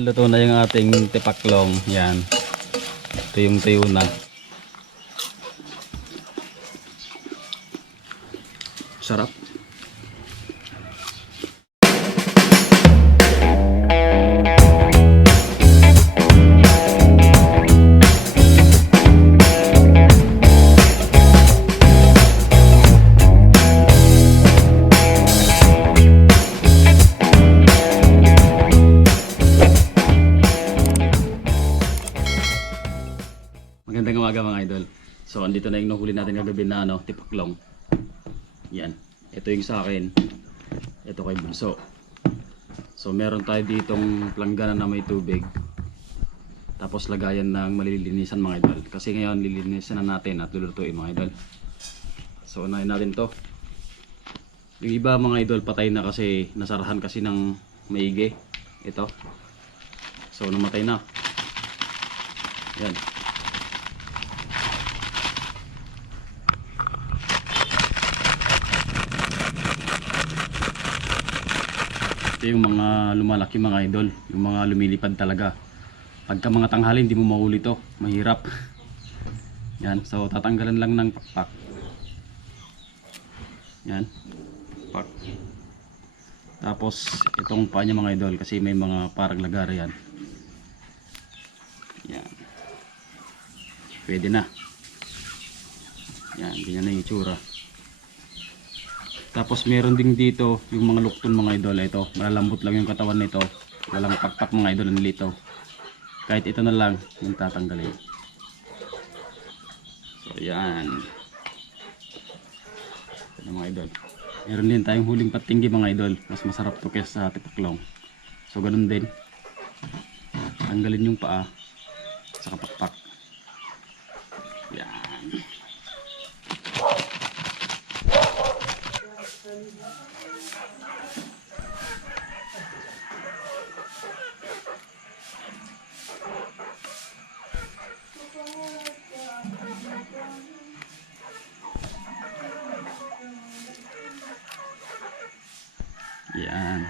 Luto na yung ating tipaklong. Yan. Ito yung tuyo na. Sarap. Umaga mga idol. So, andito na yung nahuli natin kagabi na ano, tipaklong. Yan. Ito yung sa akin. Ito kay Bunso. So, meron tayo ditong planggana na may tubig. Tapos lagayan ng malilinisan mga idol. Kasi ngayon lilinisan na natin at lulutuin mga idol. So, unahin natin to. Yung iba mga idol patay na kasi nasarahan kasi ng maigi. Ito. So, namatay na. Yan. Ito yung mga lumalaki mga idol, yung mga lumilipad talaga. Pagka mga tanghali hindi mo mahuli to, mahirap. Yan, so tatanggalan lang ng pakpak. Yan. Pak. Tapos itong paa niya mga idol kasi may mga parang lagara yan. Yan. Pwede na. Yan, ganyan na yung itsura. Tapos meron din dito yung mga lukton mga idol ito. Malalambot lang yung katawan nito. Walang pakpak mga idol nilito. Kahit ito na lang yung tatanggalin. So yan. Ito na mga idol. Meron din tayong huling patinggi mga idol. Mas masarap to kaysa sa tipaklong. So ganun din. Tanggalin yung paa sa kapakpak. Yan.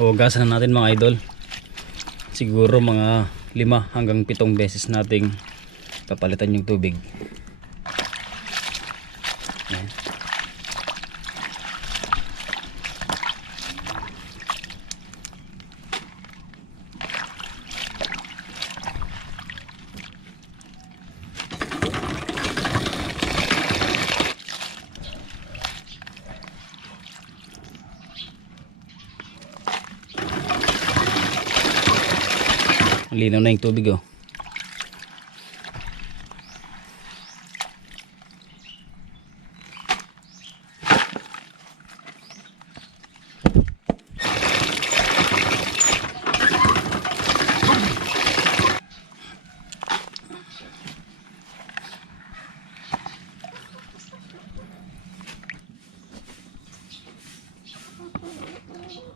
Hugasan na natin mga idol. Siguro mga lima hanggang pitong beses nating papalitan yung tubig. Linaw na yung tubig oh.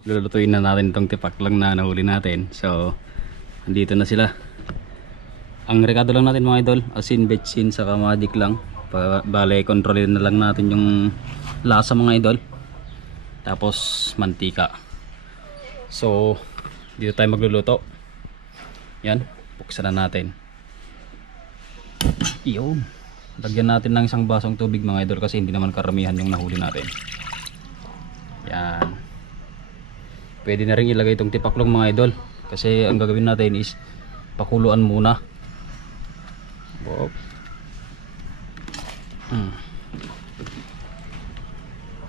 lulutuin na natin itong tipak lang na nahuli natin so andito na sila. Ang rekado lang natin mga idol asin betsin sa kamadik lang. Pa- bale kontrolin na lang natin yung lasa mga idol. Tapos mantika. So dito tayo magluluto. Yan buksan na natin. Yun. Lagyan natin ng isang basong tubig mga idol kasi hindi naman karamihan yung nahuli natin. Yan. Pwede na rin ilagay itong tipaklong mga idol kasi ang gagawin natin is pakuluan muna. Wow. Hmm.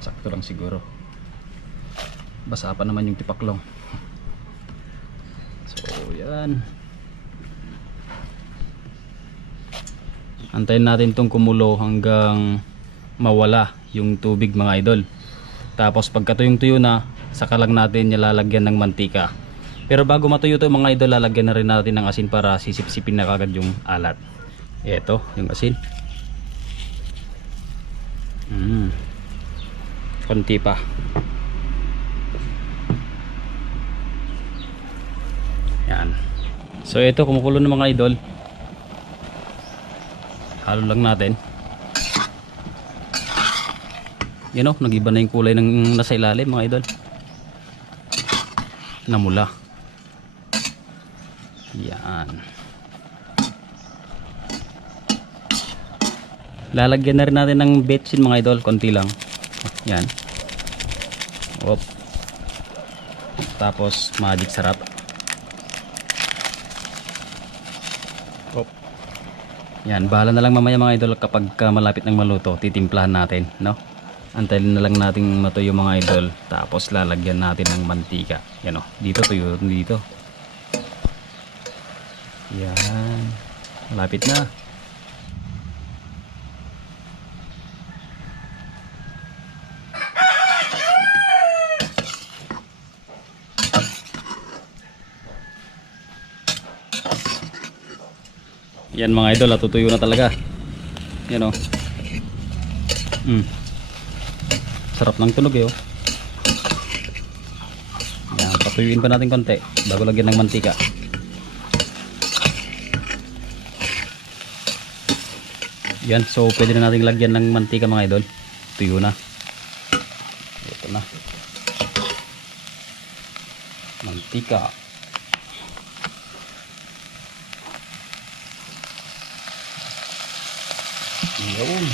sakto lang siguro. Basa pa naman yung tipaklong. So yan. Antayin natin itong kumulo hanggang mawala yung tubig mga idol. Tapos pagka tuyong tuyo na saka lang natin nilalagyan ng mantika pero bago matuyo to mga idol lalagyan na rin natin ng asin para sisip-sipin na kagad yung alat eto yung asin mm. konti pa yan so ito kumukulo ng mga idol halo lang natin Yan o, nag-iba na yung kulay ng nasa ilalim mga idol. Namula. Yan. Lalagyan na rin natin ng betsin mga idol, konti lang. Yan. Op. Tapos magic sarap. Op. Yan, bahala na lang mamaya mga idol kapag ka malapit ng maluto, titimplahan natin, no? Antayin na lang nating matuyo mga idol, tapos lalagyan natin ng mantika. Yan o, dito tuyo dito. Yan. Malapit na. Yan mga idol, natutuyo na talaga. Yan o. Mm. Sarap ng tunog eh oh. Yan, patuyuin pa natin konti bago lagyan ng mantika. Yan, so pwede na natin lagyan ng mantika mga idol. Tuyo na. Ito na. Mantika. Yun.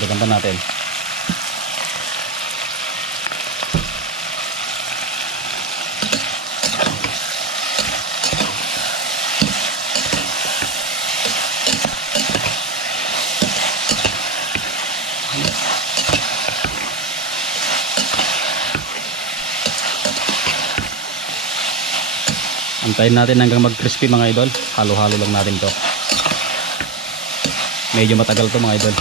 Dagan pa natin. Antayin natin hanggang mag-crispy mga idol. Halo-halo lang natin to. Medyo matagal to mga idol.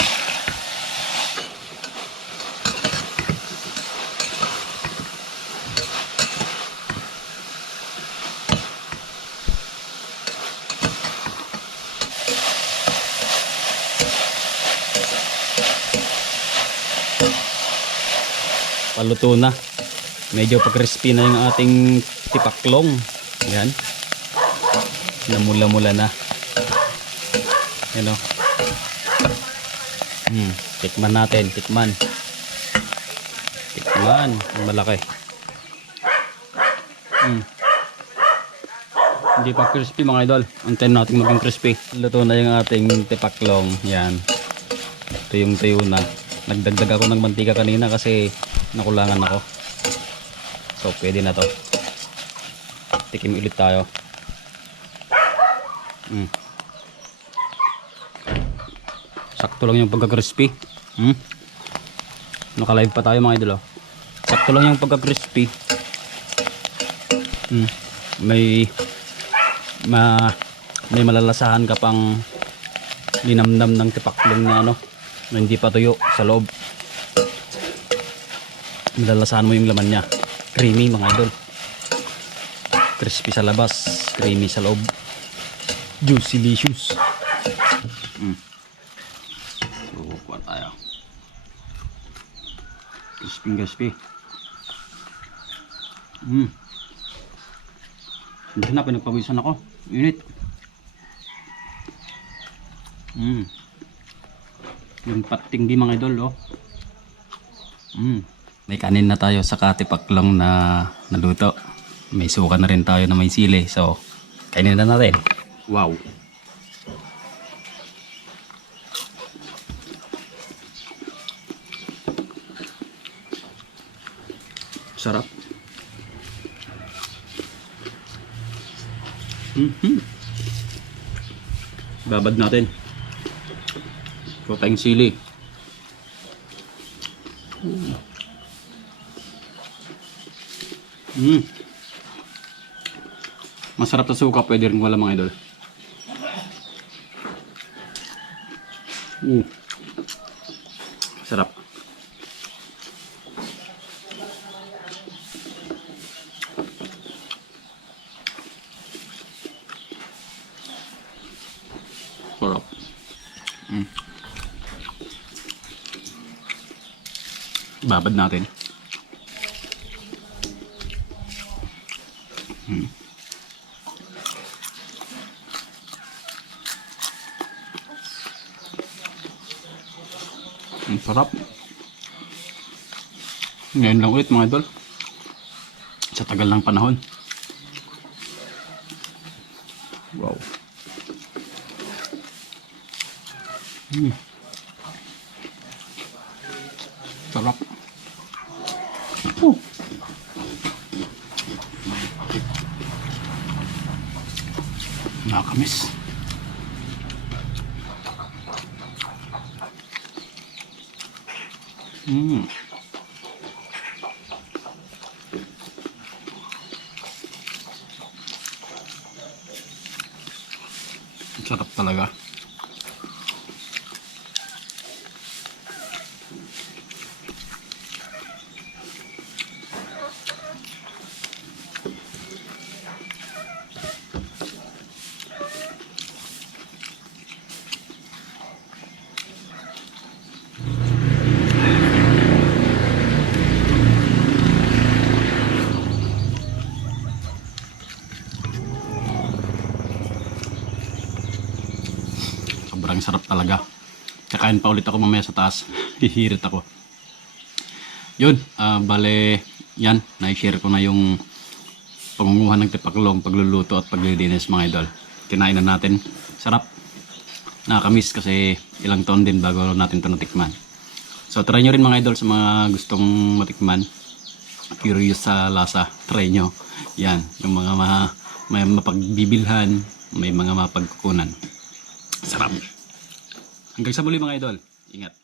Paluto na. Medyo pa-crispy na yung ating tipaklong. Yan. Namula-mula na. Yan o. Hmm, tikman natin, tikman. Tikman, malaki. Hmm. Hindi pa crispy mga idol. Antayin natin maging crispy. Luto na yung ating tipaklong. Yan. Ito yung tuyo na. Nagdagdag ako ng mantika kanina kasi nakulangan ako. So pwede na to. Tikim ulit tayo. Hmm. Sakto lang yung pagka-crispy. Hmm? Naka-live pa tayo mga idol oh. Sakto lang yung pagka-crispy. Hmm. May ma may malalasahan ka pang linamnam ng tipaklong na ano na hindi pa tuyo sa loob. Malalasahan mo yung laman niya. Creamy mga idol. Crispy sa labas, creamy sa loob. Juicy delicious. Mm. Kukuha tayo. Crispy crispy. Mm. Hindi na pinagpawisan ako. Init. Mm. Yung patinggi mga idol oh. Mm. May kanin na tayo sa katipaklong na naluto. May suka na rin tayo na may sili. So, kainin na natin. Wow. Sarap. Mhm. Babad natin. Kuha tayong sili. Mm. Masarap na suka, pwede rin wala mga idol. Mm. Sarap. Sarap. Mm. Babad natin. Ang sarap. Ngayon lang ulit mga idol. Sa tagal ng panahon. Wow. Mm. Sarap. Oh. Nakakamis. Mm. Ang Sarap talaga. Sobrang sarap talaga. Kakain pa ulit ako mamaya sa taas. Hihirit ako. Yun, ah, bale, yan, na-share ko na yung pangunguhan ng tipaklong, pagluluto at paglilinis mga idol. Kinain na natin. Sarap. Nakakamiss kasi ilang taon din bago natin ito natikman. So try nyo rin mga idol sa mga gustong matikman. Curious sa lasa, try nyo. Yan, yung mga ma may mapagbibilhan, may mga mapagkukunan. Sarap. Hanggang sa muli mga idol. Ingat.